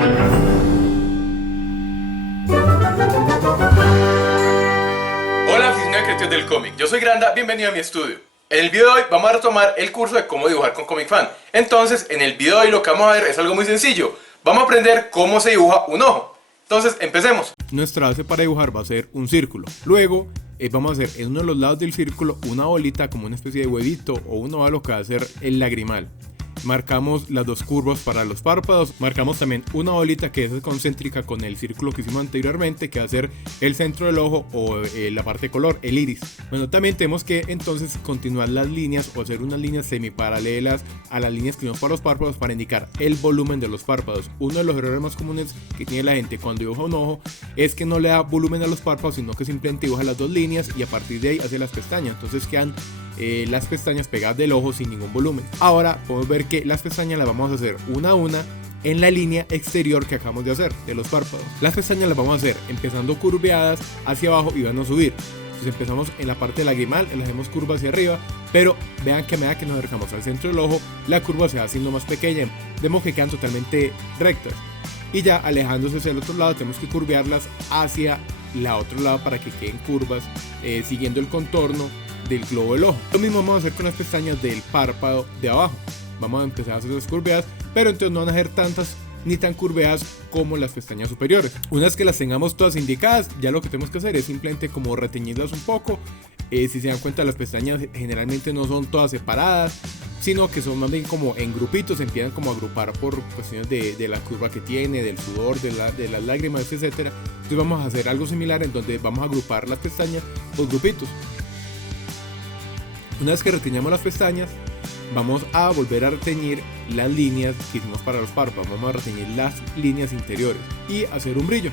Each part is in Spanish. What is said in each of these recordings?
Hola aficionados creativos del cómic, yo soy Granda, bienvenido a mi estudio. En el video de hoy vamos a retomar el curso de cómo dibujar con Comic Fan. Entonces, en el video de hoy lo que vamos a ver es algo muy sencillo. Vamos a aprender cómo se dibuja un ojo. Entonces, empecemos. Nuestra base para dibujar va a ser un círculo. Luego, vamos a hacer en uno de los lados del círculo una bolita como una especie de huevito o un óvalo que va a ser el lagrimal. Marcamos las dos curvas para los párpados, marcamos también una bolita que es concéntrica con el círculo que hicimos anteriormente, que va a ser el centro del ojo o la parte de color, el iris. Bueno, también tenemos que entonces continuar las líneas o hacer unas líneas semiparalelas a las líneas que hicimos para los párpados para indicar el volumen de los párpados. Uno de los errores más comunes que tiene la gente cuando dibuja un ojo es que no le da volumen a los párpados, sino que simplemente dibuja las dos líneas y a partir de ahí hace las pestañas. Entonces quedan las pestañas pegadas del ojo sin ningún volumen. Ahora podemos ver que las pestañas las vamos a hacer una a una en la línea exterior que acabamos de hacer de los párpados. Las pestañas las vamos a hacer empezando curveadas hacia abajo y van a subir. Entonces empezamos en la parte lagrimal, las hacemos curva hacia arriba, pero vean que a medida que nos acercamos al centro del ojo, la curva se va haciendo más pequeña. Vemos que quedan totalmente rectas. Y ya alejándose hacia el otro lado tenemos que curvearlas hacia el otro lado para que queden curvas, siguiendo el contorno del globo del ojo. Lo mismo vamos a hacer con las pestañas del párpado de abajo. Vamos a empezar a hacer las curveadas, pero entonces no van a ser tantas ni tan curveadas como las pestañas superiores. Una vez que las tengamos todas indicadas, ya lo que tenemos que hacer es simplemente como reteñirlas un poco. Si se dan cuenta, las pestañas generalmente no son todas separadas, sino que son más bien como en grupitos, se empiezan como a agrupar por cuestiones de la curva que tiene, del sudor, de las lágrimas, etcétera. Entonces vamos a hacer algo similar en donde vamos a agrupar las pestañas por grupitos. Una vez que reteñamos las pestañas, vamos a volver a reteñir las líneas que hicimos para los párpados. Vamos a reteñir las líneas interiores y hacer un brillo.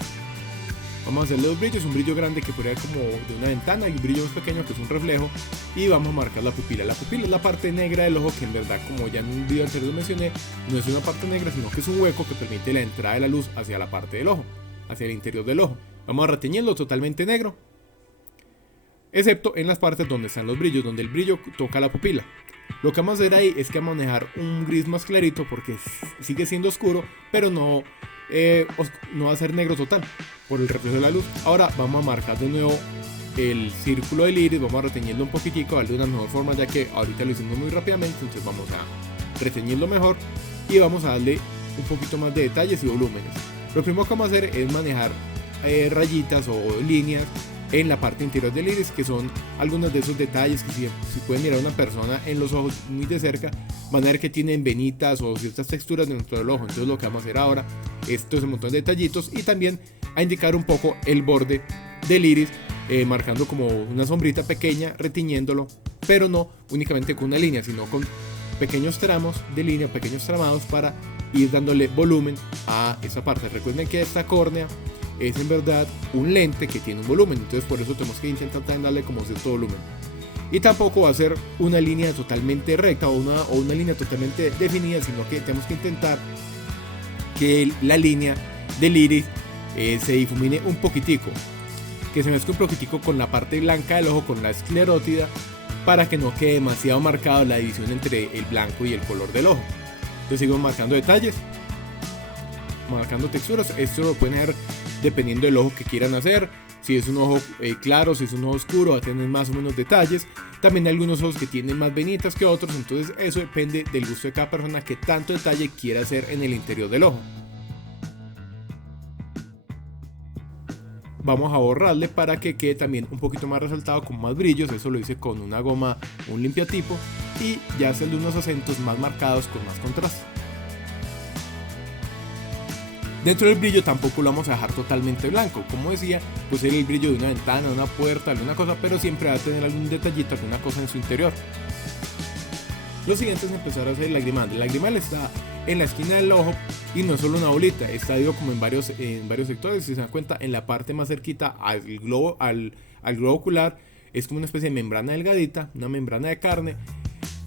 Vamos a hacerle dos brillos, un brillo grande que podría ser como de una ventana y un brillo más pequeño que es un reflejo. Y vamos a marcar la pupila. La pupila es la parte negra del ojo que en verdad, como ya en un video anterior mencioné, no es una parte negra, sino que es un hueco que permite la entrada de la luz hacia la parte del ojo, hacia el interior del ojo. Vamos a reteñirlo totalmente negro, excepto en las partes donde están los brillos, donde el brillo toca la pupila. Lo que vamos a hacer ahí es que vamos a manejar un gris más clarito porque sigue siendo oscuro, pero no va a ser negro total por el reflejo de la luz. Ahora vamos a marcar de nuevo el círculo del iris, vamos a reteñirlo un poquitico, darle una mejor forma ya que ahorita lo hicimos muy rápidamente, entonces vamos a reteñirlo mejor y vamos a darle un poquito más de detalles y volúmenes. Lo primero que vamos a hacer es manejar rayitas o líneas en la parte interior del iris, que son algunos de esos detalles que si pueden mirar a una persona en los ojos muy de cerca, van a ver que tienen venitas o ciertas texturas dentro del ojo. Entonces lo que vamos a hacer ahora es todo ese montón de detallitos y también a indicar un poco el borde del iris, marcando como una sombrita pequeña, retiñéndolo, pero no únicamente con una línea, sino con pequeños tramos de línea, pequeños tramados para ir dándole volumen a esa parte. Recuerden que esta córnea es en verdad un lente que tiene un volumen, entonces por eso tenemos que intentar darle como cierto volumen. Y tampoco va a ser una línea totalmente recta o una línea totalmente definida, sino que tenemos que intentar que la línea del iris se difumine un poquitico, que se mezcle un poquitico con la parte blanca del ojo, con la esclerótida, para que no quede demasiado marcado la división entre el blanco y el color del ojo. Entonces sigo marcando detalles, marcando texturas. Esto lo pueden hacer dependiendo del ojo que quieran hacer. Si es un ojo claro, si es un ojo oscuro, va a tener más o menos detalles. También hay algunos ojos que tienen más venitas que otros, entonces eso depende del gusto de cada persona, que tanto detalle quiera hacer en el interior del ojo. Vamos a borrarle para que quede también un poquito más resaltado, con más brillos. Eso lo hice con una goma, un limpiatipo, y ya hacerle unos acentos más marcados con más contraste. Dentro del brillo tampoco lo vamos a dejar totalmente blanco. Como decía, pues el brillo de una ventana, de una puerta, alguna cosa, pero siempre va a tener algún detallito, alguna cosa en su interior. Lo siguiente es empezar a hacer el lagrimal. El lagrimal está en la esquina del ojo y no es solo una bolita, está dividido como en varios sectores. Si se dan cuenta, en la parte más cerquita al globo ocular es como una especie de membrana delgadita, una membrana de carne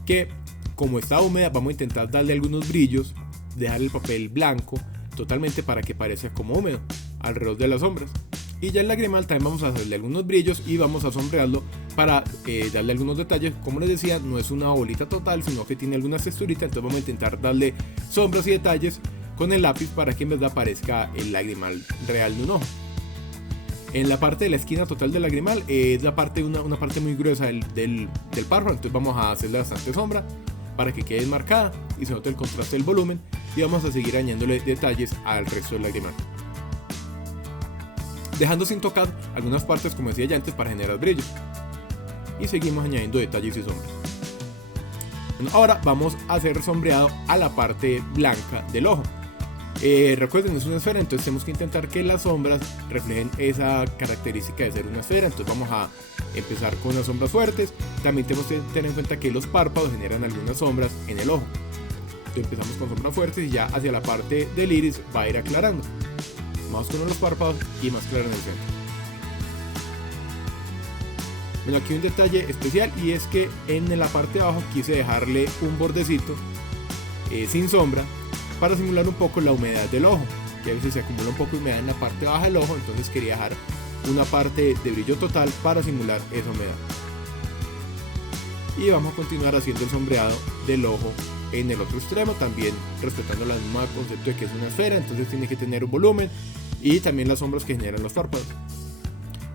que, como está húmeda, vamos a intentar darle algunos brillos, dejar el papel blanco totalmente para que parezca como húmedo alrededor de las sombras. Y ya el lagrimal también vamos a hacerle algunos brillos y vamos a sombrearlo para darle algunos detalles. Como les decía, no es una bolita total, sino que tiene algunas texturitas, entonces vamos a intentar darle sombras y detalles con el lápiz para que en verdad aparezca el lagrimal real de un ojo. En la parte de la esquina total del lagrimal es la parte, una parte muy gruesa del párpado, entonces vamos a hacerle bastante sombra para que quede marcada y se note el contraste del volumen, y vamos a seguir añadiéndole detalles al resto del lagrimal, dejando sin tocar algunas partes, como decía ya antes, para generar brillo, y seguimos añadiendo detalles y sombras. Bueno, ahora vamos a hacer sombreado a la parte blanca del ojo. Recuerden, es una esfera, entonces tenemos que intentar que las sombras reflejen esa característica de ser una esfera. Entonces vamos a empezar con unas sombras fuertes. También tenemos que tener en cuenta que los párpados generan algunas sombras en el ojo. Entonces empezamos con sombras fuertes y ya hacia la parte del iris va a ir aclarando. Más con los párpados y más claro en el centro. Bueno, aquí un detalle especial, y es que en la parte de abajo quise dejarle un bordecito sin sombra para simular un poco la humedad del ojo, que a veces se acumula un poco de humedad en la parte baja del ojo, entonces quería dejar una parte de brillo total para simular esa humedad. Y vamos a continuar haciendo el sombreado del ojo en el otro extremo, también respetando el mismo concepto de que es una esfera, entonces tiene que tener un volumen y también las sombras que generan los párpados.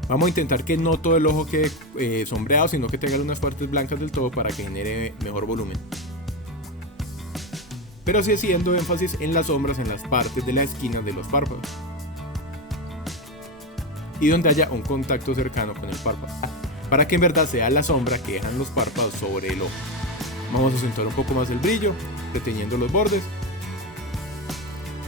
Vamos a intentar que no todo el ojo quede sombreado, sino que tenga unas partes blancas del todo para que genere mejor volumen, pero sí haciendo énfasis en las sombras en las partes de las esquinas de los párpados y donde haya un contacto cercano con el párpado, para que en verdad sea la sombra que dejan los párpados sobre el ojo. Vamos a acentuar un poco más el brillo, deteniendo los bordes.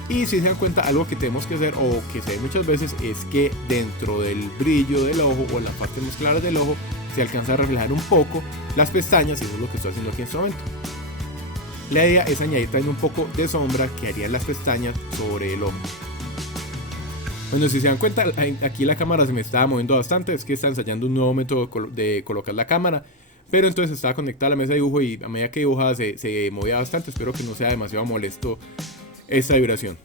Y si se dan cuenta, algo que tenemos que hacer, o que se ve muchas veces, es que dentro del brillo del ojo o en la parte más clara del ojo se alcanza a reflejar un poco las pestañas, y eso es lo que estoy haciendo aquí en este momento. La idea es añadir también un poco de sombra que haría las pestañas sobre el ojo. Bueno, si se dan cuenta, aquí la cámara se me estaba moviendo bastante, es que está ensayando un nuevo método de colocar la cámara, pero entonces estaba conectada a la mesa de dibujo y a medida que dibujaba se movía bastante. Espero que no sea demasiado molesto esta vibración.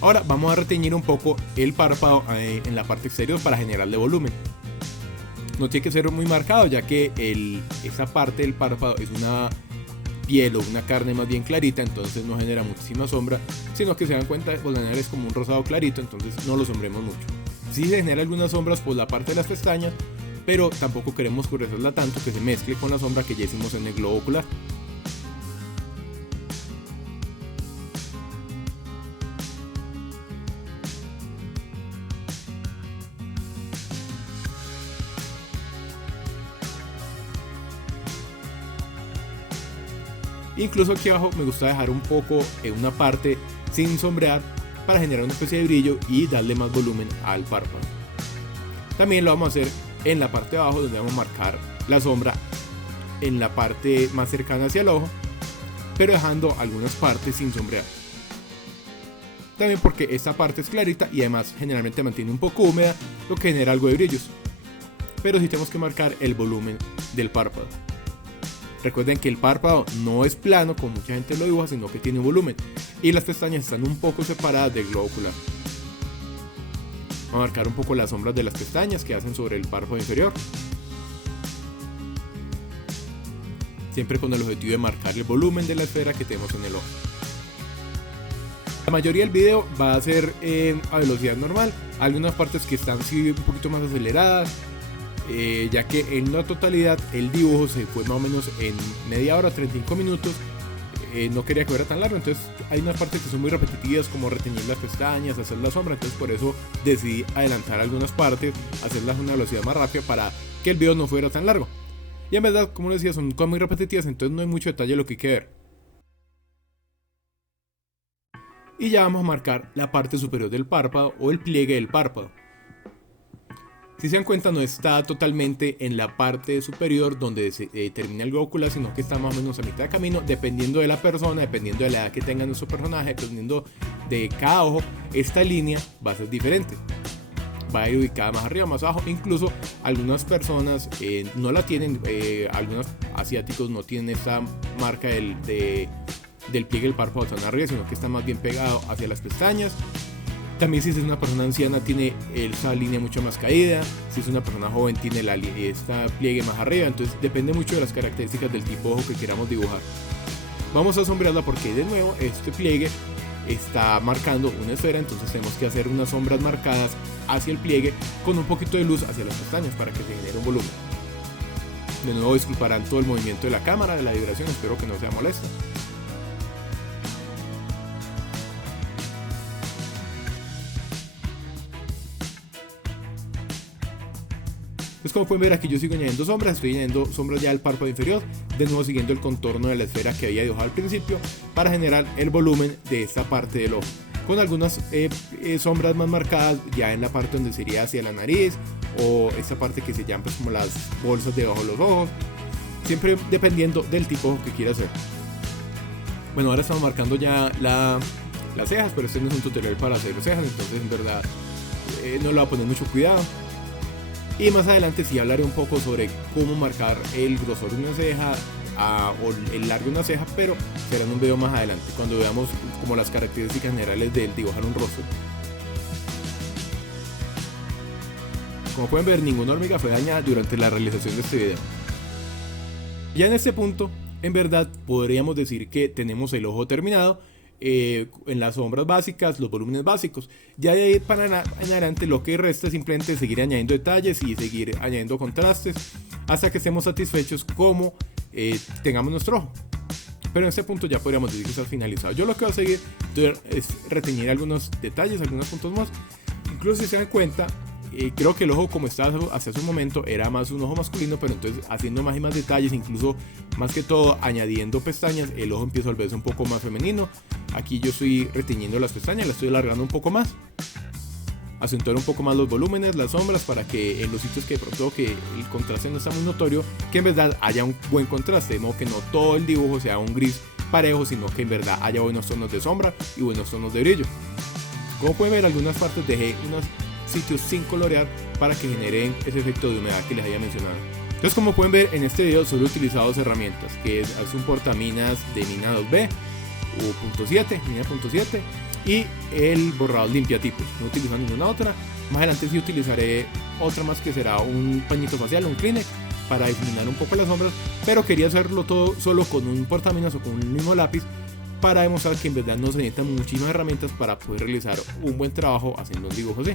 Ahora vamos a reteñir un poco el párpado en la parte exterior para generarle volumen. No tiene que ser muy marcado, ya que esa parte del párpado es una piel o una carne más bien clarita, entonces no genera muchísima sombra, sino que se dan cuenta, pues la manera es como un rosado clarito, entonces no lo sombremos mucho. Sí se genera algunas sombras por la parte de las pestañas, pero tampoco queremos oscurecerla tanto que se mezcle con la sombra que ya hicimos en el globo ocular. Incluso aquí abajo me gusta dejar un poco en una parte sin sombrear para generar una especie de brillo y darle más volumen al párpado. También lo vamos a hacer en la parte de abajo, donde vamos a marcar la sombra en la parte más cercana hacia el ojo, pero dejando algunas partes sin sombrear. También porque esta parte es clarita y además generalmente mantiene un poco húmeda, lo que genera algo de brillos. Pero sí tenemos que marcar el volumen del párpado. Recuerden que el párpado no es plano como mucha gente lo dibuja, sino que tiene volumen, y las pestañas están un poco separadas del globo ocular. Vamos a marcar un poco las sombras de las pestañas que hacen sobre el párpado inferior, siempre con el objetivo de marcar el volumen de la esfera que tenemos en el ojo. La mayoría del video va a ser a velocidad normal, algunas partes que están sí un poquito más aceleradas, ya que en la totalidad el dibujo se fue más o menos en media hora, 35 minutos. No quería que fuera tan largo, entonces hay unas partes que son muy repetitivas, como reteñir las pestañas, hacer la sombra, entonces por eso decidí adelantar algunas partes, hacerlas a una velocidad más rápida para que el video no fuera tan largo. Y en verdad, como les decía, son cosas muy repetitivas, entonces no hay mucho detalle lo que hay que ver. Y ya vamos a marcar la parte superior del párpado o el pliegue del párpado. Si se dan cuenta, no está totalmente en la parte superior donde se termina el globo ocular, sino que está más o menos a mitad de camino, dependiendo de la persona, dependiendo de la edad que tenga nuestro personaje, dependiendo de cada ojo. Esta línea va a ser diferente, va a ir ubicada más arriba, más abajo. Incluso algunas personas no la tienen, algunos asiáticos no tienen esta marca del pliegue del párpado tan arriba, sino que está más bien pegado hacia las pestañas. También si es una persona anciana tiene esa línea mucho más caída, si es una persona joven tiene esta pliegue más arriba, entonces depende mucho de las características del tipo de ojo que queramos dibujar. Vamos a sombrearla porque de nuevo este pliegue está marcando una esfera, entonces tenemos que hacer unas sombras marcadas hacia el pliegue con un poquito de luz hacia las pestañas para que se genere un volumen. De nuevo disculparán todo el movimiento de la cámara, de la vibración, espero que no sea molesta. Entonces, como pueden ver, aquí yo sigo añadiendo sombras, estoy añadiendo sombras ya del párpado inferior, de nuevo siguiendo el contorno de la esfera que había dibujado al principio para generar el volumen de esta parte del ojo, con algunas sombras más marcadas ya en la parte donde sería hacia la nariz o esta parte que se llama pues como las bolsas debajo de los ojos, siempre dependiendo del tipo de ojo que quiera hacer. Bueno, ahora estamos marcando ya las cejas, pero este no es un tutorial para hacer cejas, entonces en verdad no le voy a poner mucho cuidado. Y más adelante sí hablaré un poco sobre cómo marcar el grosor de una ceja o el largo de una ceja, pero será en un video más adelante, cuando veamos como las características generales del dibujar un rostro. Como pueden ver, ninguna hormiga fue dañada durante la realización de este video. Ya en este punto, en verdad, podríamos decir que tenemos el ojo terminado. En las sombras básicas, los volúmenes básicos. Ya de ahí para en adelante lo que resta es simplemente seguir añadiendo detalles y seguir añadiendo contrastes hasta que estemos satisfechos como tengamos nuestro ojo. Pero en este punto ya podríamos decir que está finalizado. Yo lo que voy a seguir es retener algunos detalles, algunos puntos más. Incluso si se dan cuenta, creo que el ojo como estaba hasta ese momento era más un ojo masculino, pero entonces haciendo más y más detalles, incluso más que todo añadiendo pestañas, el ojo empieza a volverse un poco más femenino. Aquí yo estoy reteniendo las pestañas, las estoy alargando un poco más, acentuar un poco más los volúmenes, las sombras, para que en los sitios que de pronto que el contraste no está muy notorio, que en verdad haya un buen contraste, de modo que no todo el dibujo sea un gris parejo, sino que en verdad haya buenos tonos de sombra y buenos tonos de brillo. Como pueden ver, algunas partes dejé unos sitios sin colorear para que generen ese efecto de humedad que les había mencionado. Entonces, como pueden ver en este video solo he utilizado dos herramientas, que es un portaminas de mina 2B o .7, mina .7, y el borrador limpiatipos. No utilizo ninguna otra. Más adelante sí utilizaré otra más, que será un pañito facial, un Kleenex, para difuminar un poco las sombras, pero quería hacerlo todo solo con un portaminas o con un mismo lápiz, para demostrar que en verdad no se necesitan muchísimas herramientas para poder realizar un buen trabajo haciendo un dibujo así,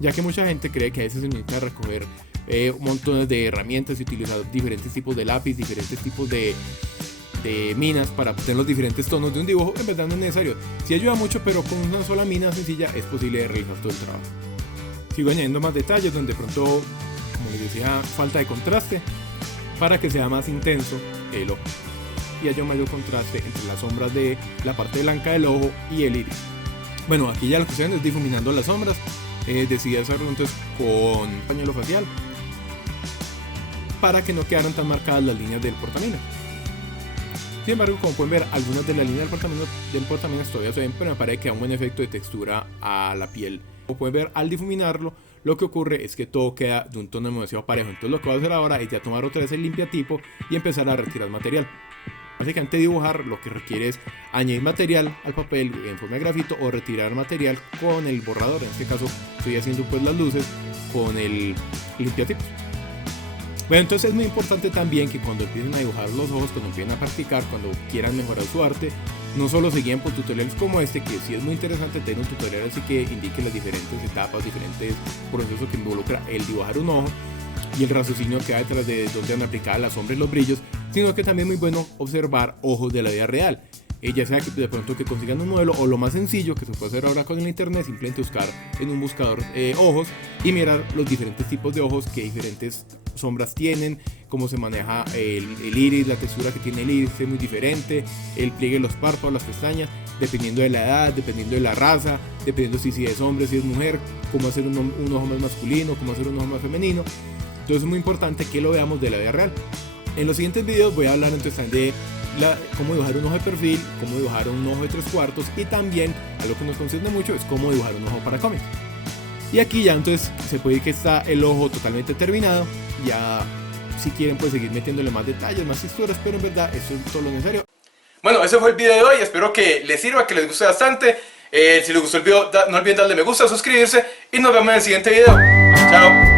ya que mucha gente cree que a veces se necesita recoger montones de herramientas y utilizar diferentes tipos de lápiz, diferentes tipos de minas para obtener los diferentes tonos de un dibujo. En verdad no es necesario, sí ayuda mucho, pero con una sola mina sencilla es posible realizar todo el trabajo. Sigo añadiendo más detalles donde pronto, como les decía, falta de contraste, para que sea más intenso el ojo y haya un mayor contraste entre las sombras de la parte blanca del ojo y el iris. Bueno, aquí ya lo que estoy haciendo es difuminando las sombras. Decidí hacerlo entonces con pañuelo facial para que no quedaran tan marcadas las líneas del portaminas. Sin embargo, como pueden ver, algunas de las líneas del portaminas todavía se ven, pero me parece que da un buen efecto de textura a la piel. Como pueden ver, al difuminarlo, lo que ocurre es que todo queda de un tono demasiado parejo. Entonces lo que voy a hacer ahora es ya tomar otra vez el limpiatipo y empezar a retirar material. Básicamente dibujar lo que requiere es añadir material al papel en forma de grafito o retirar material con el borrador. En este caso estoy haciendo pues las luces con el limpiatipos. Bueno, entonces es muy importante también que cuando empiecen a dibujar los ojos, cuando empiecen a practicar, cuando quieran mejorar su arte, no solo se guíen por tutoriales como este, que sí es muy interesante tener un tutorial así que indique las diferentes etapas, diferentes procesos que involucra el dibujar un ojo y el raciocinio que hay detrás de dónde han aplicado las sombras y los brillos, sino que también es muy bueno observar ojos de la vida real. Ya sea que de pronto que consigan un modelo, o lo más sencillo que se puede hacer ahora con el internet, simplemente buscar en un buscador ojos y mirar los diferentes tipos de ojos, que diferentes sombras tienen, cómo se maneja el iris, la textura que tiene el iris es muy diferente, el pliegue de los párpados, las pestañas, dependiendo de la edad, dependiendo de la raza, dependiendo si es hombre, si es mujer, cómo hacer un ojo más masculino, cómo hacer un ojo más femenino. Entonces es muy importante que lo veamos de la vida real. En los siguientes videos voy a hablar entonces de cómo dibujar un ojo de perfil, cómo dibujar un ojo de 3/4, y también algo que nos concierne mucho es cómo dibujar un ojo para cómics. Y aquí ya entonces se puede decir que está el ojo totalmente terminado. Ya si quieren pues seguir metiéndole más detalles, más texturas, pero en verdad eso es todo lo necesario. Bueno, ese fue el video de hoy, espero que les sirva, que les guste bastante. Si les gustó el video, no olviden darle me gusta, suscribirse y nos vemos en el siguiente video. Chao.